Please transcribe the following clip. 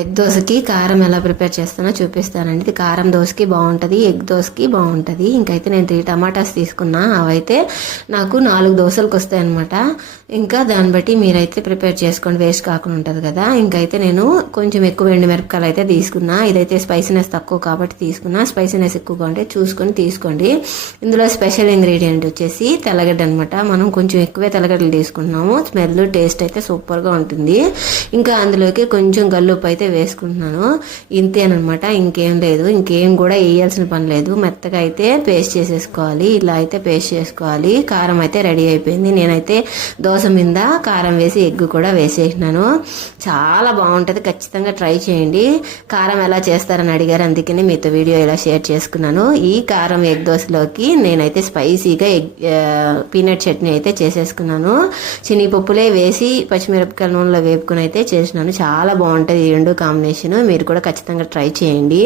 Egg దోశకి కారం ఎలా prepare చేస్తానో చూపిస్తానండి. ఇది కారం దోశకి బాగుంటుంది ఎగ్ దోశకి బాగుంటుంది. ఇంకైతే నేను త్రీ టమాటాస్ తీసుకున్నా. అవైతే నాకు నాలుగు దోశలకు వస్తాయి అనమాట ఇంకా దాన్ని బట్టి మీరైతే ప్రిపేర్ చేసుకోండి. వేస్ట్ కాకుండా ఉంటుంది కదా. ఇంకైతే నేను కొంచెం ఎక్కువ ఎండు మిరపకాయలు అయితే తీసుకున్నా. ఇదైతే స్పైసీనెస్ తక్కువ కాబట్టి తీసుకున్నా. స్పైసీనెస్ ఎక్కువగా ఉంటే చూసుకొని తీసుకోండి. ఇందులో స్పెషల్ ఇంగ్రీడియంట్ వచ్చేసి తెల్లగడ్డ అనమాట మనం కొంచెం ఎక్కువే తెల్లగడ్డలు తీసుకున్నాము స్మెల్ టేస్ట్ అయితే సూపర్గా ఉంటుంది. ఇంకా అందులోకి కొంచెం గల్లుప్పు అయితే వేసుకుంటున్నాను. ఇంతేనమాట ఇంకేం లేదు. ఇంకేం కూడా వేయాల్సిన పని లేదు. మెత్తగా అయితే పేస్ట్ చేసేసుకోవాలి. ఇలా అయితే పేస్ట్ చేసుకోవాలి. కారం అయితే రెడీ అయిపోయింది. నేనైతే దోశ మీద కారం వేసి ఎగ్ కూడా వేసేసినాను. చాలా బాగుంటుంది. ఖచ్చితంగా ట్రై చేయండి. కారం ఎలా చేస్తారని అడిగారు. అందుకని మీతో వీడియో ఇలా షేర్ చేసుకున్నాను. ఈ కారం ఎగ్ దోశలోకి నేనైతే స్పైసీగా ఎగ్ పీనట్ చట్నీ అయితే చేసేసుకున్నాను. శనగపప్పులే వేసి పచ్చిమిరపకాయ నూనెలో వేపుకుని అయితే చేసినాను. చాలా బాగుంటుంది. ఈ రెండు కాంబినేషన్ మీరు కూడా ఖచ్చితంగా ట్రై చేయండి.